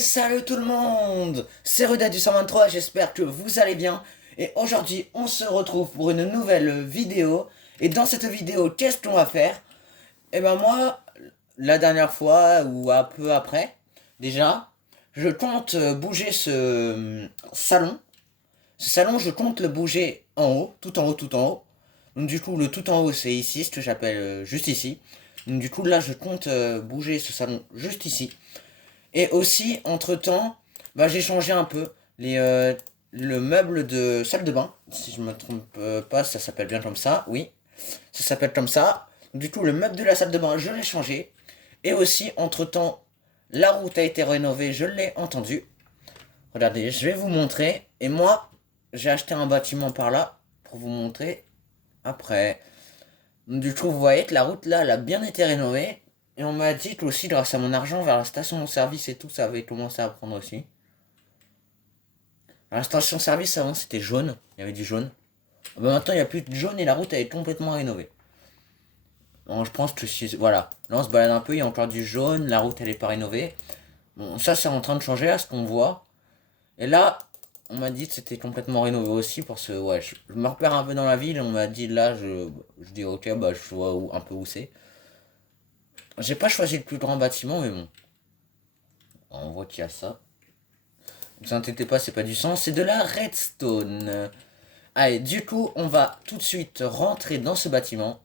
Salut tout le monde, c'est Ruda du 123, j'espère que vous allez bien. Et aujourd'hui, on se retrouve pour une nouvelle vidéo. Et dans cette vidéo, qu'est-ce qu'on va faire? Eh ben moi, la dernière fois, ou un peu après, déjà, je compte bouger ce salon. Ce salon, je compte le bouger en haut, tout en haut, tout en haut. Donc du coup, le tout en haut, c'est ici, ce que j'appelle juste ici. Donc du coup, là, je compte bouger ce salon juste ici. Et aussi, entre-temps, bah, j'ai changé un peu le meuble de salle de bain. Si je me trompe pas, ça s'appelle bien comme ça, oui. Ça s'appelle comme ça. Du coup, le meuble de la salle de bain, je l'ai changé. Et aussi, entre-temps, la route a été rénovée, je l'ai entendu. Regardez, je vais vous montrer. Et moi, j'ai acheté un bâtiment par là pour vous montrer après. Du coup, vous voyez que la route là, elle a bien été rénovée. Et on m'a dit que aussi, grâce à mon argent vers la station-service et tout, ça avait commencé à prendre aussi. La station-service avant c'était jaune, il y avait du jaune. Ben, maintenant il n'y a plus de jaune et la route elle est complètement rénovée. Bon, je pense que si. Voilà. Là on se balade un peu, il y a encore du jaune, la route elle est pas rénovée. Bon, ça c'est en train de changer à ce qu'on voit. Et là, on m'a dit que c'était complètement rénové aussi parce que ouais, je me repère un peu dans la ville, on m'a dit là, je dis ok, bah je vois un peu où c'est. J'ai pas choisi le plus grand bâtiment, mais bon, on voit qu'il y a ça. Ne vous inquiétez pas, c'est pas du sang, c'est de la redstone. Allez, du coup, on va tout de suite rentrer dans ce bâtiment.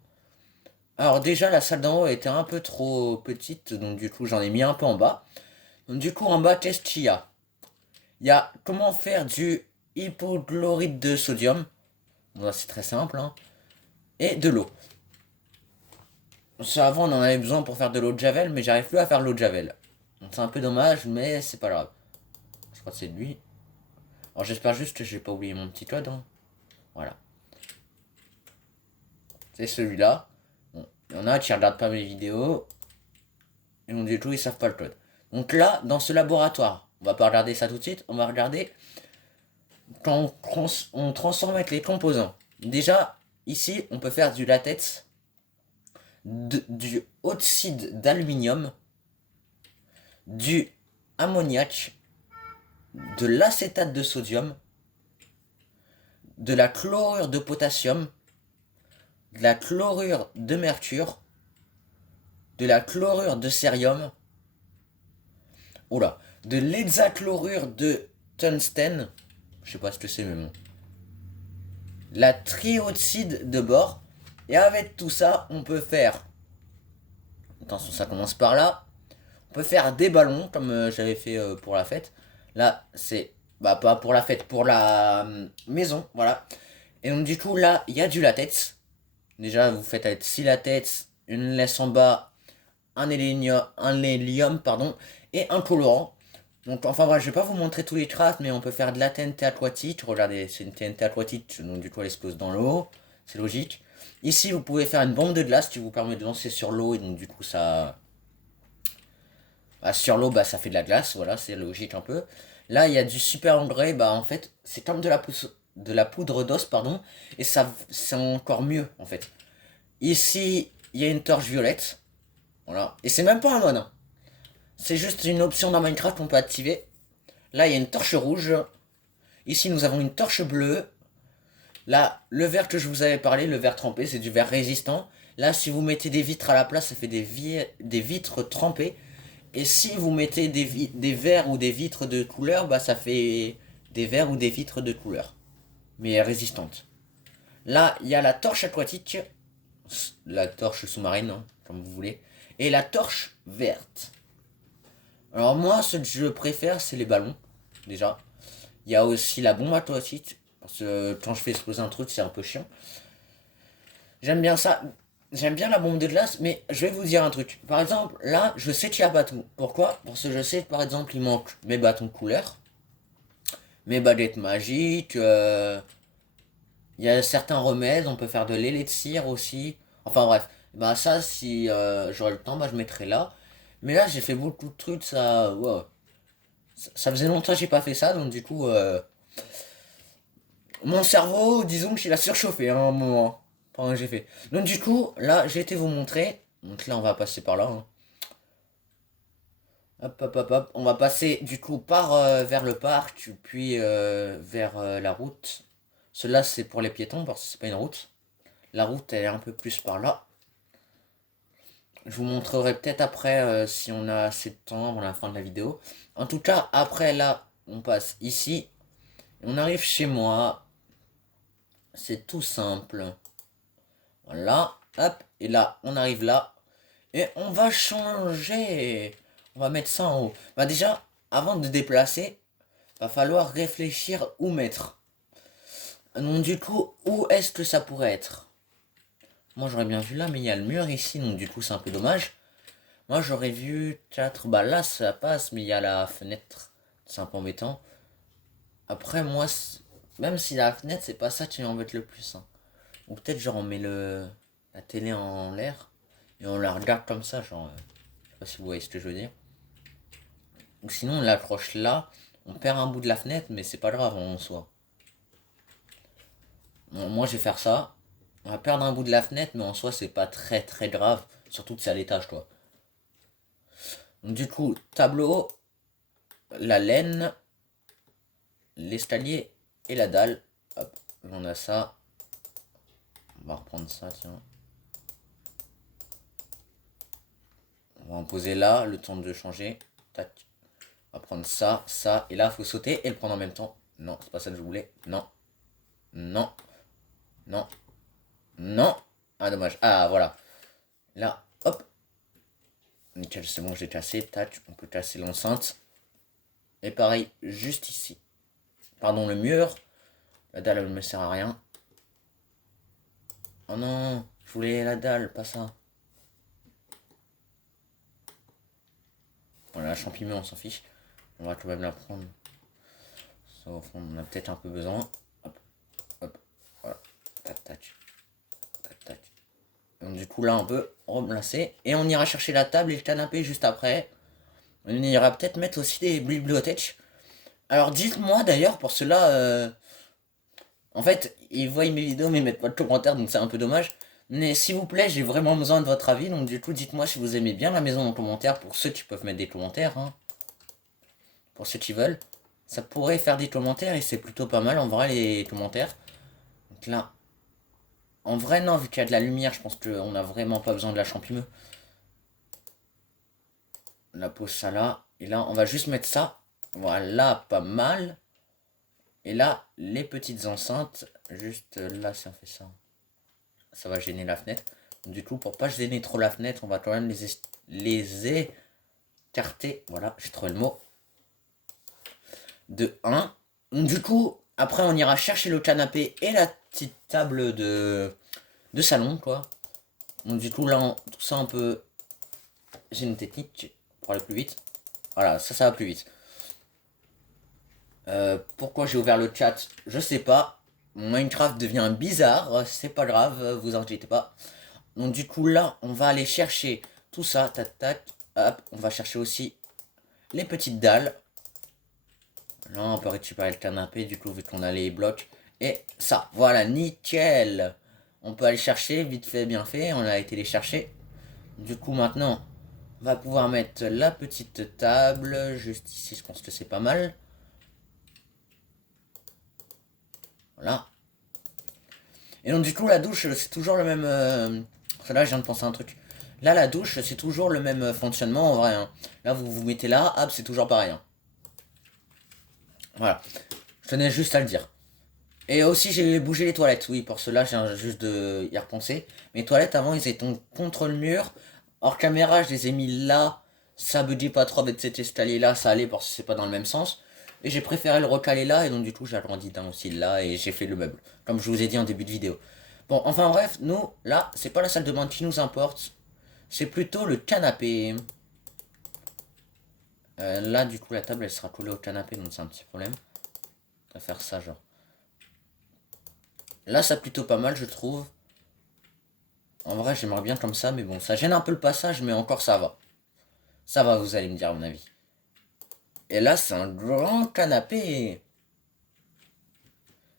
Alors déjà, la salle d'en haut était un peu trop petite, donc du coup, j'en ai mis un peu en bas. Donc du coup, en bas, qu'est-ce qu'il y a? Il y a comment faire du hypochlorite de sodium. Bon, là, c'est très simple, hein. Et de l'eau. Ça, avant, on en avait besoin pour faire de l'eau de Javel, mais j'arrive plus à faire l'eau de Javel. Donc c'est un peu dommage, mais c'est pas grave. Je crois que c'est lui. Alors j'espère juste que j'ai pas oublié mon petit code, hein. Voilà. C'est celui-là. Bon, il y en a qui regardent pas mes vidéos. Et donc du coup, ils savent pas le code. Donc là, dans ce laboratoire, on va pas regarder ça tout de suite, on va regarder quand on transforme avec les composants. Déjà, ici, on peut faire du latex, du oxyde d'aluminium, du ammoniac, de l'acétate de sodium, de la chlorure de potassium, de la chlorure de mercure, de la chlorure de cérium, oula, de l'hexachlorure de tungstène, je sais pas ce que c'est mais bon, la trioxyde de bore, et avec tout ça, on peut faire, attention ça commence par là, on peut faire des ballons comme j'avais fait pour la fête. Là, c'est, bah pas pour la fête, pour la maison, voilà. Et donc du coup là, il y a du latex. Déjà, vous faites avec 6 latex, une laisse en bas, un hélium, pardon, et un colorant. Donc, enfin voilà, je vais pas vous montrer tous les crafts, mais on peut faire de la TNT aquatique. Regardez, c'est une TNT aquatique, donc du coup elle explose dans l'eau, c'est logique. Ici, vous pouvez faire une bombe de glace qui vous permet de lancer sur l'eau, et donc du coup ça... Bah, sur l'eau, bah ça fait de la glace, voilà, c'est logique un peu. Là, il y a du super engrais, bah en fait, c'est comme de la poudre d'os, pardon, et ça, c'est encore mieux, en fait. Ici, il y a une torche violette, voilà, et c'est même pas un mode, hein. C'est juste une option dans Minecraft qu'on peut activer. Là, il y a une torche rouge. Ici, nous avons une torche bleue. Là, le verre que je vous avais parlé, le verre trempé, c'est du verre résistant. Là, si vous mettez des vitres à la place, ça fait des vitres trempées. Et si vous mettez des verres ou des vitres de couleur, bah ça fait des verres ou des vitres de couleur. Mais résistantes. Là, il y a la torche aquatique. La torche sous-marine, hein, comme vous voulez. Et la torche verte. Alors moi, ce que je préfère, c'est les ballons, déjà. Il y a aussi la bombe atomique, parce que quand je fais exploser un truc, c'est un peu chiant. J'aime bien ça. J'aime bien la bombe de glace, mais je vais vous dire un truc. Par exemple, là, je sais qu'il n'y a pas tout. Pourquoi? Parce que je sais que, par exemple, il manque mes bâtons de couleur, mes baguettes magiques, il y a certains remèdes, on peut faire de l'élixir aussi. Enfin bref, bah ça, si j'aurais le temps, bah je mettrai là. Mais là, j'ai fait beaucoup de trucs, ça... Ouais. Ça faisait longtemps que j'ai pas fait ça, donc du coup, mon cerveau, disons qu'il a surchauffé à un moment pendant que j'ai fait. Donc du coup, là, j'ai été vous montrer. Donc là, on va passer par là, hein. Hop, hop, hop, hop. On va passer du coup par vers le parc, puis vers la route. Cela c'est pour les piétons parce que c'est pas une route. La route elle est un peu plus par là. Je vous montrerai peut-être après si on a assez de temps avant la fin de la vidéo. En tout cas, après là, on passe ici. On arrive chez moi. C'est tout simple. Voilà, hop. Et là, on arrive là. Et on va changer. On va mettre ça en haut. Bah déjà, avant de déplacer, va falloir réfléchir où mettre. Donc du coup, où est-ce que ça pourrait être? Moi j'aurais bien vu là, mais il y a le mur ici, donc du coup c'est un peu dommage. Moi j'aurais vu 4, bah là ça passe, mais il y a la fenêtre. C'est un peu embêtant. Après moi, même si la fenêtre c'est pas ça qui m'embête le plus. Hein. Ou peut-être genre on met la télé en l'air et on la regarde comme ça, genre... je sais pas si vous voyez ce que je veux dire. Ou sinon on l'accroche là, on perd un bout de la fenêtre, mais c'est pas grave en soi. Bon, moi je vais faire ça. On va perdre un bout de la fenêtre, mais en soi c'est pas très très grave. Surtout que c'est à l'étage quoi. Donc du coup, tableau, la laine, l'escalier et la dalle. Hop, on a ça. On va reprendre ça, tiens. On va en poser là, le temps de changer. Tac. On va prendre ça, ça. Et là, il faut sauter et le prendre en même temps. Non, c'est pas ça que je voulais. Non. Non. Non. Non. Ah, dommage. Ah, voilà. Là, hop. Nickel, c'est bon, j'ai cassé. Tac. On peut casser l'enceinte. Et pareil, juste ici. Pardon, le mur. La dalle, elle ne me sert à rien. Oh non, je voulais la dalle, pas ça. Voilà, la champignon, on s'en fiche. On va quand même la prendre. Ça, au fond, on a peut-être un peu besoin. Hop, hop, voilà. Tac, tac. Tac, tac. Donc, du coup, là, on peut remplacer. Et on ira chercher la table et le canapé juste après. On ira peut-être mettre aussi des bibliothèques. Alors, dites-moi d'ailleurs, pour cela, en fait, ils voient mes vidéos mais ils mettent pas de commentaires, donc c'est un peu dommage. Mais s'il vous plaît, j'ai vraiment besoin de votre avis, donc du coup, dites-moi si vous aimez bien la maison en commentaire, pour ceux qui peuvent mettre des commentaires, hein. Pour ceux qui veulent. Ça pourrait faire des commentaires et c'est plutôt pas mal en vrai les commentaires. Donc là, en vrai non, vu qu'il y a de la lumière, je pense qu'on n'a vraiment pas besoin de la champignon. La pose ça là, et là on va juste mettre ça. Voilà, pas mal. Et là, les petites enceintes, juste là si on fait ça, ça va gêner la fenêtre. Donc, du coup, pour pas gêner trop la fenêtre, on va quand même les écarter. Voilà, j'ai trouvé le mot. De 1. Du coup, après on ira chercher le canapé et la petite table de salon, quoi. Donc du coup, là, tout ça un peu... J'ai une technique pour aller plus vite. Voilà, ça va plus vite. Pourquoi j'ai ouvert le chat, je sais pas. Minecraft devient bizarre, c'est pas grave, vous inquiétez pas. Donc du coup, là, on va aller chercher tout ça, tac, tac. Hop, on va chercher aussi les petites dalles. Là, on peut récupérer le canapé, du coup, vu qu'on a les blocs. Et ça, voilà, nickel. On peut aller chercher, vite fait, bien fait. On a été les chercher. Du coup, maintenant, on va pouvoir mettre la petite table. Juste ici, je pense que c'est pas mal. Voilà. Et donc, du coup, la douche, c'est toujours le même... Là, je viens de penser à un truc. Là, la douche, c'est toujours le même fonctionnement, en vrai. Hein. Là, vous vous mettez là, hop, c'est toujours pareil. Hein. Voilà. Je tenais juste à le dire. Et aussi, j'ai bougé les toilettes. Oui, pour cela, j'ai juste de y repenser. Mes toilettes, avant, ils étaient contre le mur. Hors caméra, je les ai mis là. Ça me dit pas trop avec cet escalier-là. Ça allait parce que c'est pas dans le même sens. Et j'ai préféré le recaler là. Et donc, du coup, j'ai agrandi d'un aussi là. Et j'ai fait le meuble. Comme je vous ai dit en début de vidéo. Bon, enfin bref, nous, là, c'est pas la salle de bain qui nous importe. C'est plutôt le canapé. Là, du coup, la table, elle sera collée au canapé. Donc, c'est un petit problème. On va faire ça, genre. Là, ça plutôt pas mal, je trouve. En vrai, j'aimerais bien comme ça, mais bon, ça gêne un peu le passage, mais encore ça va. Ça va, vous allez me dire, à mon avis. Et là, c'est un grand canapé.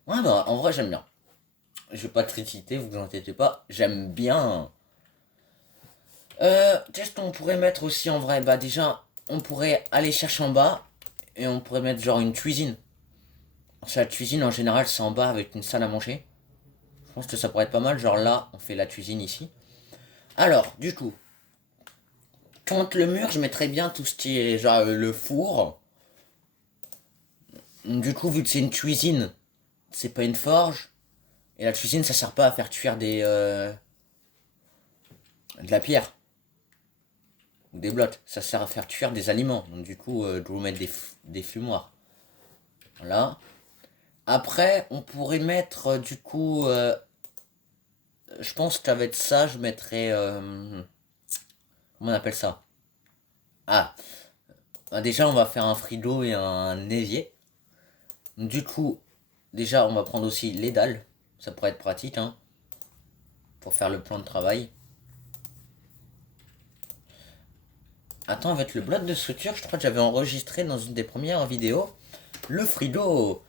Ouais, bah, en vrai, j'aime bien. Je vais pas critiquer, vous inquiétez pas. J'aime bien. Qu'est-ce qu'on pourrait mettre aussi en vrai? Bah, déjà, on pourrait aller chercher en bas et on pourrait mettre genre une cuisine. Parce que la cuisine en général c'est en bas avec une salle à manger. Je pense que ça pourrait être pas mal. Genre là, on fait la cuisine ici. Alors, du coup, contre le mur, je mettrais bien tout ce qui est genre le four. Du coup, vu que c'est une cuisine, c'est pas une forge. Et la cuisine, ça sert pas à faire cuire de la pierre ou des blocs. Ça sert à faire cuire des aliments. Donc du coup, je vais vous mettre des fumoirs. Voilà. Après, on pourrait mettre du coup, je pense qu'avec ça, je mettrais, comment on appelle ça? Ah, déjà, on va faire un frigo et un évier. Du coup, déjà, on va prendre aussi les dalles. Ça pourrait être pratique, hein, pour faire le plan de travail. Attends, avec le bloc de structure, je crois que j'avais enregistré dans une des premières vidéos le frigo.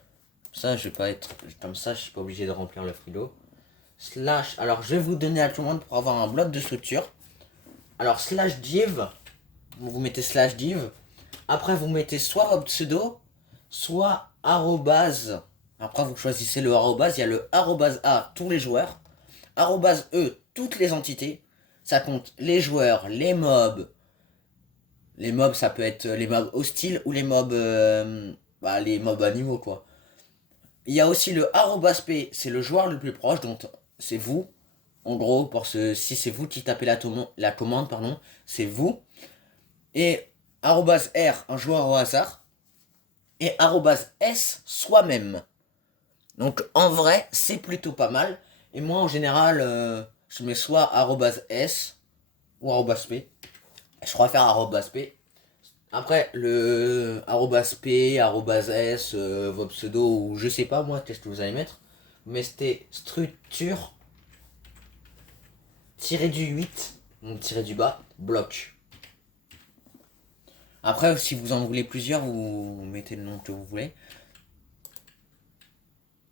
Ça, je vais pas être comme ça, je suis pas obligé de remplir le frigo. Slash, alors je vais vous donner la commande pour avoir un bloc de structure. Alors, slash div, vous mettez slash div. Après, vous mettez soit votre pseudo, soit arrobase. Après, vous choisissez le arrobase. Il y a le arrobase A, tous les joueurs. Arrobase E, toutes les entités. Ça compte les joueurs, les mobs. Les mobs, ça peut être les mobs hostiles ou les mobs animaux, quoi. Il y a aussi le arrobase P, c'est le joueur le plus proche, donc c'est vous. En gros, si c'est vous qui tapez la commande, pardon, c'est vous. Et arrobase R, un joueur au hasard. Et arrobase S, soi-même. Donc en vrai, c'est plutôt pas mal. Et moi, en général, je mets soit arrobase S ou arrobase P. Je préfère arrobase P. Après, le arrobase P, arrobase S, vos pseudos, ou je sais pas moi, qu'est-ce que vous allez mettre. Mais c'était structure tiré du 8, donc tiré du bas, bloc. Après, si vous en voulez plusieurs, vous mettez le nom que vous voulez.